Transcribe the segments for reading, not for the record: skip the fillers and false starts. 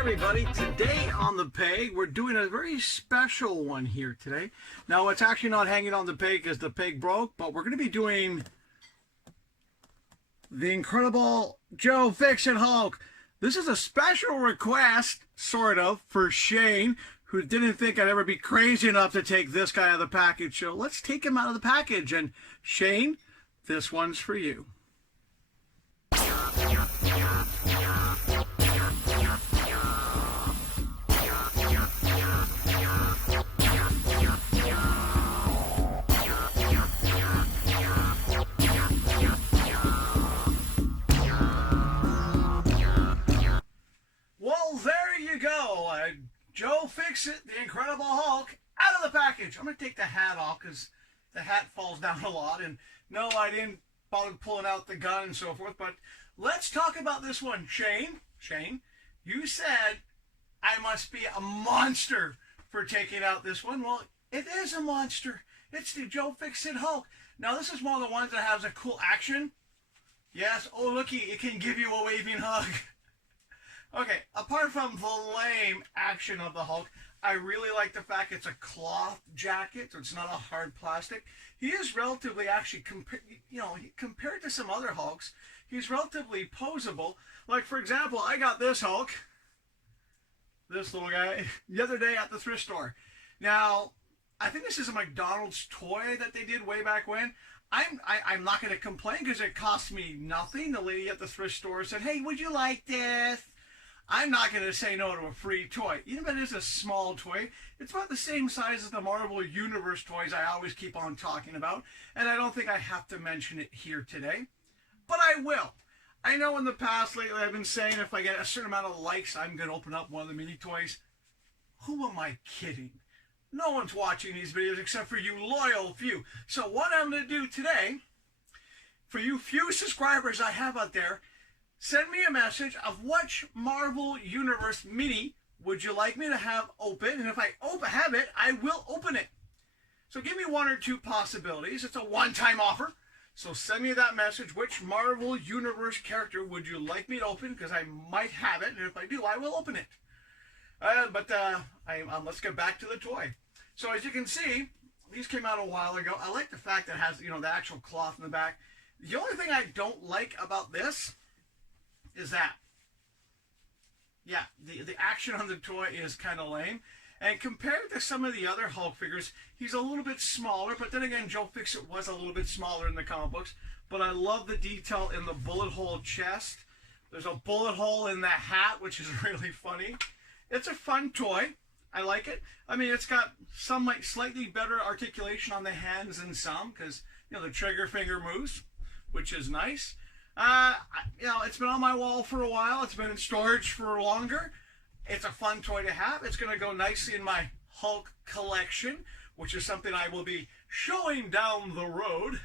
everybody. Today on the peg, we're doing a very special one here today. Now, it's actually not hanging on the peg because the peg broke, but we're going to be doing the incredible Joe Fixit Hulk. This is a special request, sort of, for Shane, who didn't think I'd ever be crazy enough to take this guy out of the package. So let's take him out of the package. And Shane, this one's for you. Well, there you go. Joe Fixit, the Incredible Hulk, out of the package. I'm going to take the hat off because the hat falls down a lot. And no, I didn't bother pulling out the gun and so forth. But let's talk about this one. Shane, you said I must be a monster for taking out this one. Well, it is a monster. It's the Joe Fixit Hulk. Now, this is one of the ones that has a cool action. Yes, oh, looky, it can give you a waving hug. Okay, apart from the lame action of the Hulk, I really like the fact it's a cloth jacket, so it's not a hard plastic. He is relatively, actually, compared to some other Hulks, he's relatively posable. Like, for example, I got this Hulk, this little guy, the other day at the thrift store. Now, I think this is a McDonald's toy that they did way back when. I'm not going to complain because it cost me nothing. The lady at the thrift store said, "Hey, would you like this?" I'm not going to say no to a free toy. Even if it is a small toy, it's about the same size as the Marvel Universe toys I always keep on talking about. And I don't think I have to mention it here today. But I will. I know in the past lately I've been saying if I get a certain amount of likes, I'm going to open up one of the mini toys. Who am I kidding? No one's watching these videos except for you loyal few. So what I'm going to do today, for you few subscribers I have out there, send me a message of which Marvel Universe mini would you like me to have open. And if I have it, I will open it. So give me one or two possibilities. It's a one-time offer. So send me that message. Which Marvel Universe character would you like me to open? Because I might have it. And if I do, I will open it. Let's get back to the toy. So as you can see, these came out a while ago. I like the fact that it has, the actual cloth in the back. The only thing I don't like about this is that, yeah, the action on the toy is kind of lame. And compared to some of the other Hulk figures, he's a little bit smaller. But then again, Joe Fixit was a little bit smaller in the comic books. But I love the detail in the bullet hole chest. There's a bullet hole in the hat, which is really funny. It's a fun toy. I like it. I mean, it's got some slightly better articulation on the hands than some, because the trigger finger moves, which is nice. It's been on my wall for a while. It's been in storage for longer. It's a fun toy to have. It's going to go nicely in my Hulk collection, which is something I will be showing down the road.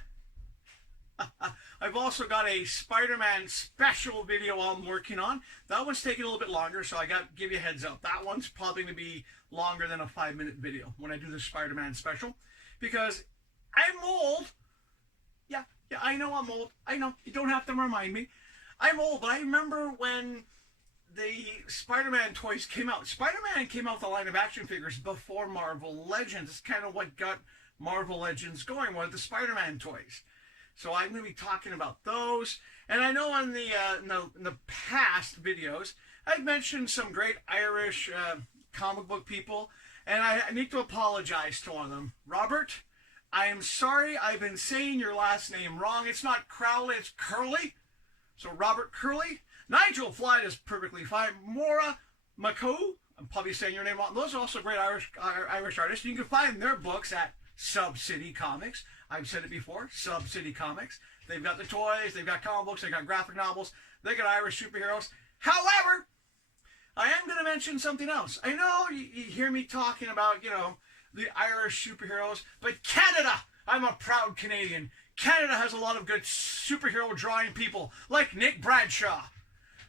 I've also got a Spider-Man special video I'm working on. That one's taking a little bit longer, so I got to give you a heads up. That one's probably going to be longer than a 5-minute video when I do the Spider-Man special, because I'm old. Yeah, I know I'm old. I know. You don't have to remind me. I'm old, but I remember when the Spider-Man toys came out. Spider-Man came out with a line of action figures before Marvel Legends. It's kind of what got Marvel Legends going, was the Spider-Man toys. So I'm going to be talking about those. And I know in the past videos, I've mentioned some great Irish comic book people, and I need to apologize to one of them. Robert, I am sorry I've been saying your last name wrong. It's not Crowley, it's Curley. So Robert Curley. Nigel Floyd is perfectly fine. Maura McCoo, I'm probably saying your name wrong. Those are also great Irish artists. You can find their books at Sub City Comics. I've said it before, Sub City Comics. They've got the toys, they've got comic books, they've got graphic novels, they got Irish superheroes. However, I am going to mention something else. I know you hear me talking about, the Irish superheroes, but Canada, I'm a proud Canadian. Canada has a lot of good superhero drawing people, like Nick Bradshaw.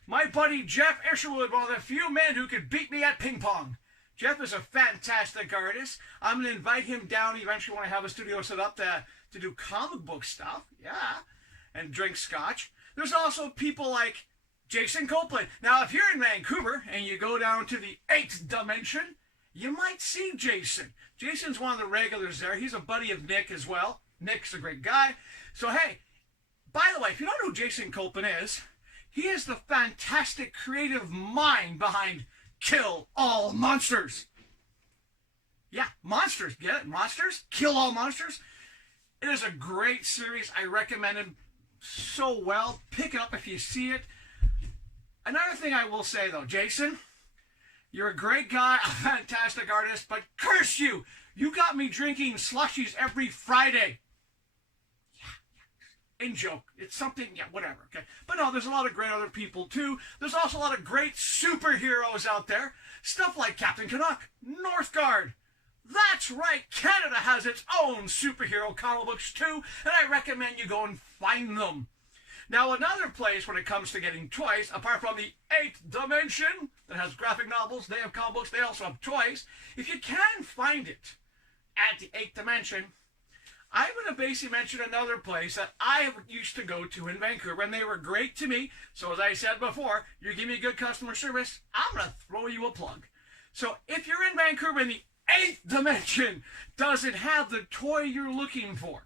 My buddy Jeff Isherwood, one of the few men who could beat me at ping pong. Jeff is a fantastic artist. I'm going to invite him down eventually when I have a studio set up to do comic book stuff. Yeah. And drink scotch. There's also people like Jason Copeland. Now, if you're in Vancouver and you go down to the 8th dimension, you might see Jason. Jason's one of the regulars there. He's a buddy of Nick as well. Nick's a great guy. So, hey, by the way, if you don't know who Jason Copeland is, he is the fantastic creative mind behind Kill All Monsters. Yeah, monsters. Get it? Monsters? Kill All Monsters. It is a great series. I recommend it so well. Pick it up if you see it. Another thing I will say, though, Jason, you're a great guy, a fantastic artist, but curse you! You got me drinking slushies every Friday. Yeah. In joke. It's something, yeah, whatever, okay? But no, there's a lot of great other people, too. There's also a lot of great superheroes out there. Stuff like Captain Canuck, Northgard. That's right, Canada has its own superhero comic books, too, and I recommend you go and find them. Now, another place when it comes to getting toys, apart from the 8th dimension that has graphic novels, they have comic books, they also have toys. If you can find it at the 8th dimension, I'm going to basically mention another place that I used to go to in Vancouver, and they were great to me. So as I said before, you give me good customer service, I'm going to throw you a plug. So if you're in Vancouver and the 8th dimension doesn't have the toy you're looking for,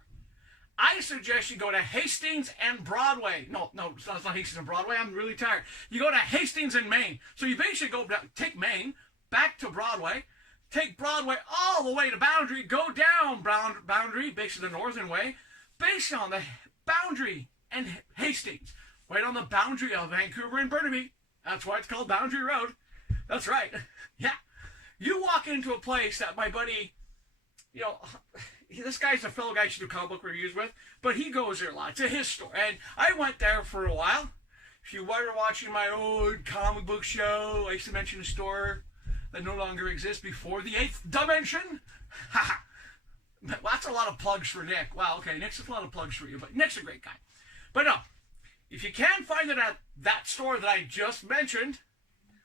I suggest you go to Hastings and Broadway. No, it's not Hastings and Broadway. I'm really tired. You go to Hastings and Maine. So you basically go take Maine back to Broadway, take Broadway all the way to Boundary, go down Boundary, basically the northern way, based on the Boundary and Hastings, right on the boundary of Vancouver and Burnaby. That's why it's called Boundary Road. That's right. Yeah. You walk into a place that my buddy, you know, this guy's a fellow guy I should do comic book reviews with, but he goes there a lot. It's his store. And I went there for a while. If you were watching my old comic book show, I used to mention a store that no longer exists before the 8th dimension. Haha. Well, that's a lot of plugs for Nick. Wow, okay, Nick's a lot of plugs for you, but Nick's a great guy. But no, if you can find it at that store that I just mentioned,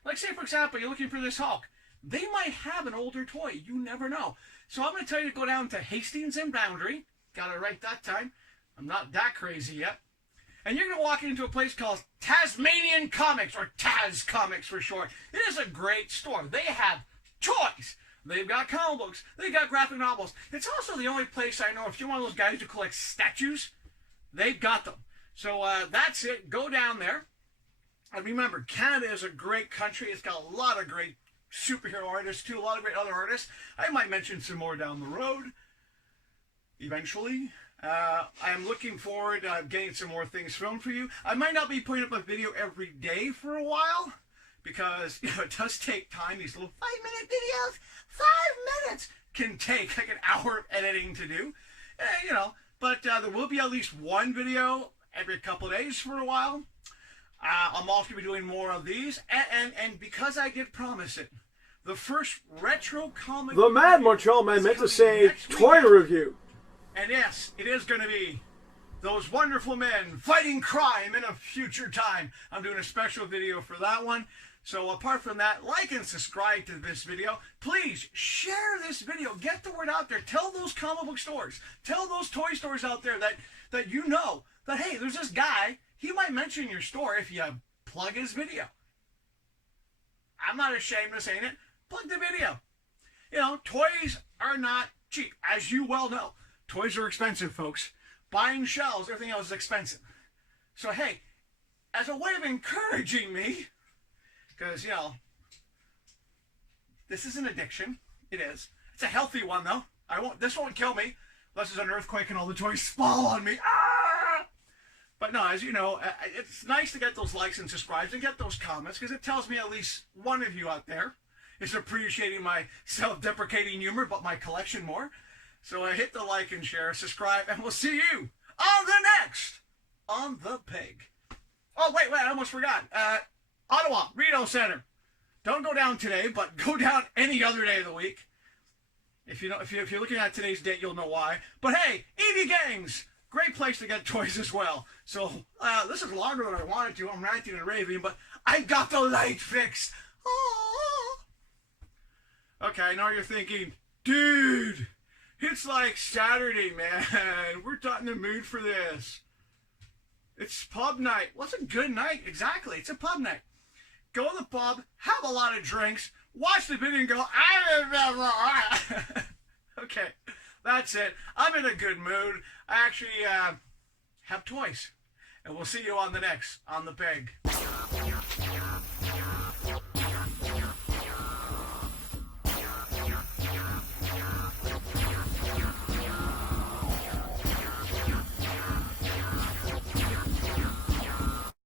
like say, for example, you're looking for this Hulk, they might have an older toy. You never know. So I'm going to tell you to go down to Hastings and Boundary. Got it right that time. I'm not that crazy yet. And you're going to walk into a place called Tasmanian Comics, or Taz Comics for short. It is a great store. They have toys. They've got comic books. They've got graphic novels. It's also the only place I know, if you're one of those guys who collect statues, they've got them. So that's it. Go down there. And remember, Canada is a great country. It's got a lot of great superhero artists too, a lot of great other artists. I might mention some more down the road eventually. I'm looking forward to getting some more things filmed for you. I might not be putting up a video every day for a while because, you know, it does take time. These little 5-minute videos, 5 minutes can take like an hour of editing to do, you know, but there will be at least one video every couple of days for a while. I'm also going to be doing more of these, and because I did promise it, the first retro comic... The Mad Montreal Man meant to say toy review. And yes, it is going to be those wonderful men fighting crime in a future time. I'm doing a special video for that one. So apart from that, like and subscribe to this video. Please share this video. Get the word out there. Tell those comic book stores. Tell those toy stores out there that you know that, hey, there's this guy. He might mention your store if you plug his video. I'm not ashamed of saying it. Plug the video. You know, toys are not cheap, as you well know. Toys are expensive, folks. Buying shells, everything else is expensive. So, hey, as a way of encouraging me, because, you know, this is an addiction. It is. It's a healthy one, though. This won't kill me unless there's an earthquake and all the toys fall on me. Ah! But no, as you know, it's nice to get those likes and subscribes and get those comments because it tells me at least one of you out there is appreciating my self-deprecating humor, but my collection more. So hit the like and share, subscribe, and we'll see you on the next On the Peg. Oh, wait, I almost forgot. Ottawa, Rideau Center. Don't go down today, but go down any other day of the week. If you're looking at today's date, you'll know why. But hey, EB Gangs, great place to get toys as well. So this is longer than I wanted to. I'm ranting and raving, but I got the light fixed. Oh. Okay, I know you're thinking, dude, it's like Saturday, man. We're not in the mood for this. It's pub night. What's a good night? Exactly. It's a pub night. Go to the pub, have a lot of drinks, watch the video and go, okay, that's it. I'm in a good mood. I actually have toys. And we'll see you on the next On the Peg.